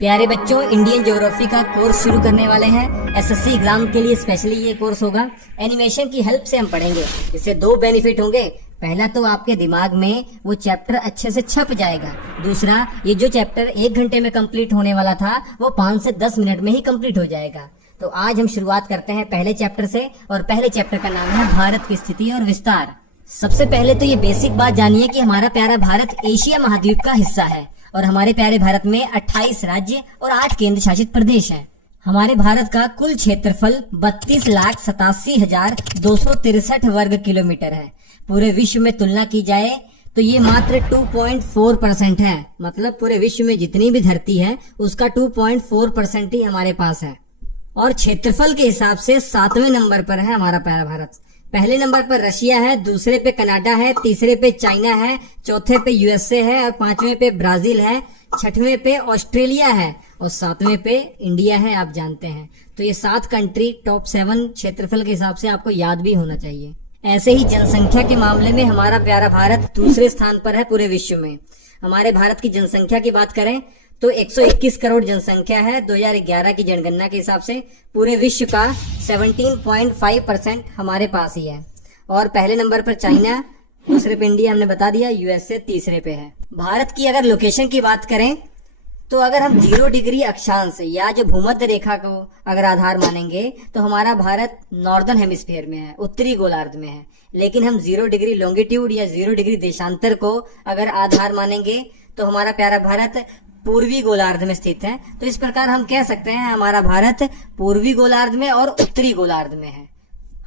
प्यारे बच्चों, Indian geography का कोर्स शुरू करने वाले हैं। एसएससी एग्जाम के लिए स्पेशली ये कोर्स होगा। एनिमेशन की हेल्प से हम पढ़ेंगे। इससे दो बेनिफिट होंगे। पहला तो आपके दिमाग में वो चैप्टर अच्छे से छप जाएगा। दूसरा, ये जो चैप्टर 1 घंटे में कंप्लीट होने वाला था वो 5 से 10 मिनट में ही कंप्लीट हो जाएगा। तो आज हम शुरुआत करते हैं पहले चैप्टर से, और पहले चैप्टर का नाम है भारत की स्थिति और विस्तार। सबसे पहले तो ये बेसिक बात जानिए कि हमारा प्यारा भारत एशिया महाद्वीप का हिस्सा है और हमारे प्यारे भारत में 28 राज्य और 8 केंद्र शासित प्रदेश हैं। हमारे भारत का कुल क्षेत्रफल 32,87,263 वर्ग किलोमीटर है। पूरे विश्व में तुलना की जाए तो ये मात्र 2.4% है। मतलब पूरे विश्व में जितनी भी धरती है उसका 2.4% ही हमारे पास है। और क्षेत्रफल के हिसाब से 7वें नंबर पर है हमारा प्यारा भारत। पहले नंबर पर रशिया है, दूसरे पे कनाडा है, तीसरे पे चाइना है, चौथे पे यूएसए है और 5वें पे ब्राजील है, 6वें पे ऑस्ट्रेलिया है और 7वें पे इंडिया है। आप जानते हैं, तो ये 7 कंट्री टॉप 7 क्षेत्रफल के हिसाब से आपको याद भी होना चाहिए। ऐसे ही जनसंख्या के मामले में हमारा प्यारा भारत दूसरे स्थान पर है पूरे विश्व में। हमारे भारत की जनसंख्या की बात करें तो 121 करोड़ जनसंख्या है 2011 की जनगणना के हिसाब से। पूरे विश्व का 17.5% हमारे पास ही है। और पहले नंबर पर चाइना, दूसरे पे इंडिया हमने बता दिया, यूएसए तीसरे पे है। भारत की अगर लोकेशन की बात करें तो अगर हम 0 डिग्री अक्षांश या जो भूमध्य रेखा को अगर आधार मानेंगे तो हमारा भारत नॉर्दर्न हेमिस्फीयर में है, उत्तरी गोलार्ध में है। लेकिन हम 0 डिग्री लॉन्गिट्यूड या 0 डिग्री देशांतर को अगर आधार मानेंगे तो हमारा प्यारा भारत पूर्वी गोलार्ध में स्थित है। तो इस प्रकार हम कह सकते हैं हमारा भारत पूर्वी गोलार्ध में और उत्तरी गोलार्ध में है।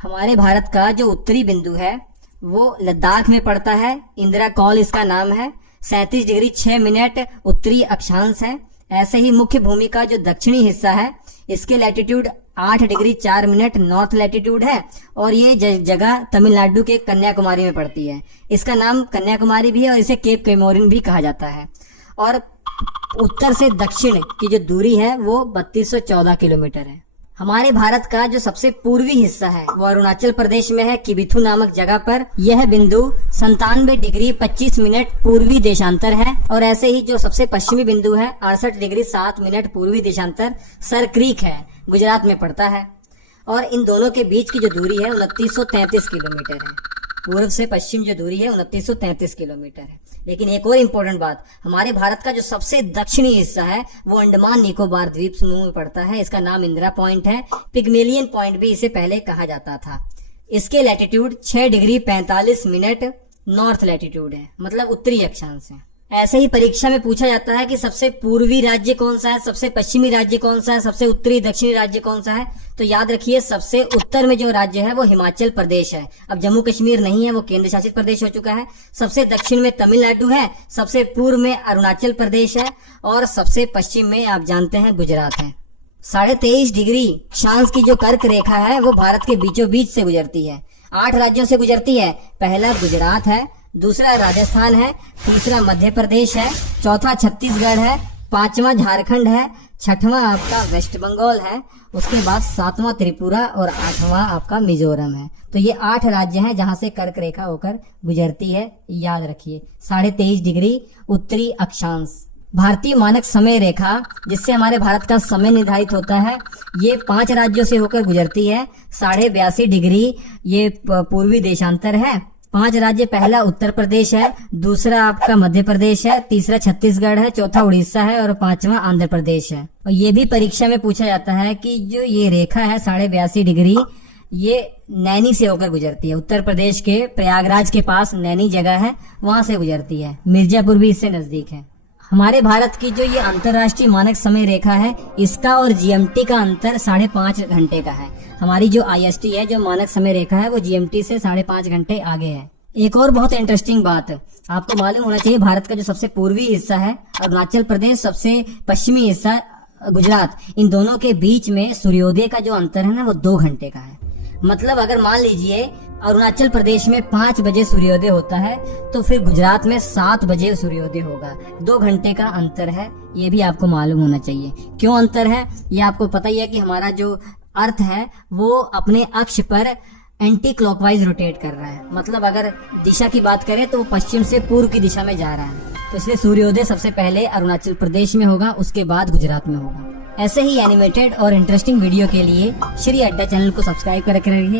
हमारे भारत का जो उत्तरी बिंदु है वो लद्दाख में पड़ता है। इंदिरा कॉल इसका नाम है। 37 डिग्री 6 मिनट उत्तरी अक्षांश है। ऐसे ही मुख्य भूमि का जो दक्षिणी हिस्सा है इसके latitude 8 degree 4 minute north latitude है और ये जगह तमिलनाडु के कन्याकुमारी में पड़ती है। इसका नाम कन्याकुमारी भी है और इसे केप कोमोरिन भी कहा जाता है। और उत्तर से दक्षिण की जो दूरी है वो 3214 किलोमीटर है। हमारे भारत का जो सबसे पूर्वी हिस्सा है वो अरुणाचल प्रदेश में है, किबिथु नामक जगह पर। यह बिंदु 97 डिग्री 25 मिनट पूर्वी देशांतर है। और ऐसे ही जो सबसे पश्चिमी बिंदु है 68 डिग्री 7 मिनट पूर्वी देशांतर सर क्रीक है, गुजरात में पड़ता है। और इन दोनों के बीच की जो दूरी है 2933 किलोमीटर है। पूर्व से पश्चिम जो दूरी है 2933 किलोमीटर है। लेकिन एक और इम्पोर्टेंट बात, हमारे भारत का जो सबसे दक्षिणी हिस्सा है वो अंडमान निकोबार द्वीप समूह में पड़ता है। इसका नाम इंदिरा पॉइंट है। पिग्मेलियन पॉइंट भी इसे पहले कहा जाता था। इसके latitude 6 degree 45 minute north latitude है, मतलब उत्तरी अक्षांश है। ऐसे ही परीक्षा में पूछा जाता है कि सबसे पूर्वी राज्य कौन सा है, सबसे पश्चिमी राज्य कौन सा है, सबसे उत्तरी दक्षिणी राज्य कौन सा है। तो याद रखिए सबसे उत्तर में जो राज्य है वो हिमाचल प्रदेश है। अब जम्मू कश्मीर नहीं है, वो केंद्र शासित प्रदेश हो चुका है। सबसे दक्षिण में तमिलनाडु है, सबसे पूर्व में अरुणाचल प्रदेश है और सबसे पश्चिम में आप जानते हैं गुजरात है। 23.5 डिग्री अक्षांश की जो कर्क रेखा है वो भारत के बीचों बीच से गुजरती है। 8 राज्यों से गुजरती है। पहला गुजरात है, दूसरा राजस्थान है, तीसरा मध्य प्रदेश है, चौथा छत्तीसगढ़ है, 5वां झारखंड है, 6वां आपका वेस्ट बंगाल है, उसके बाद 7वां त्रिपुरा और 8वां आपका मिजोरम है। तो ये 8 राज्य हैं जहां से कर्क रेखा होकर गुजरती है। याद रखिए 23.5 डिग्री उत्तरी अक्षांश। भारतीय मानक समय रेखा जिससे हमारे भारत का समय निर्धारित होता है ये 5 राज्यों से होकर गुजरती है। 82.5 डिग्री ये पूर्वी देशांतर है। 5 राज्य, पहला उत्तर प्रदेश है, दूसरा आपका मध्य प्रदेश है, तीसरा छत्तीसगढ़ है, चौथा उड़ीसा है और 5वां आंध्र प्रदेश है। और ये भी परीक्षा में पूछा जाता है कि जो ये रेखा है 82.5 डिग्री ये नैनी से होकर गुजरती है। उत्तर प्रदेश के प्रयागराज के पास नैनी जगह है, वहां से गुजरती है। मिर्जापुर भी इससे नजदीक है। हमारे भारत की जो ये अंतरराष्ट्रीय मानक समय रेखा है इसका और जीएमटी का अंतर 5.5 घंटे का है। हमारी जो आईएसटी है जो मानक समय रेखा है वो जीएमटी से 5.5 घंटे आगे है। एक और बहुत इंटरेस्टिंग बात आपको मालूम होना चाहिए, भारत का जो सबसे पूर्वी हिस्सा है अरुणाचल प्रदेश, सबसे पश्चिमी हिस्सा गुजरात, इन दोनों के बीच में सूर्योदय का जो अंतर है ना वो 2 घंटे का है। मतलब अगर मान लीजिए अरुणाचल प्रदेश में 5 बजे सूर्योदय होता है तो फिर गुजरात में 7 बजे सूर्योदय होगा। 2 घंटे का अंतर है, ये भी आपको मालूम होना चाहिए। क्यों अंतर है ये आपको पता ही है कि हमारा जो अर्थ है वो अपने अक्ष पर एंटी क्लॉकवाइज रोटेट कर रहा है। मतलब अगर दिशा की बात करें तो वो पश्चिम से पूर्व की दिशा में जा रहा है। तो इसलिए सूर्योदय सबसे पहले अरुणाचल प्रदेश में होगा, उसके बाद गुजरात में होगा। ऐसे ही एनिमेटेड और इंटरेस्टिंग वीडियो के लिए श्री अड्डा चैनल को सब्सक्राइब करके रखिए।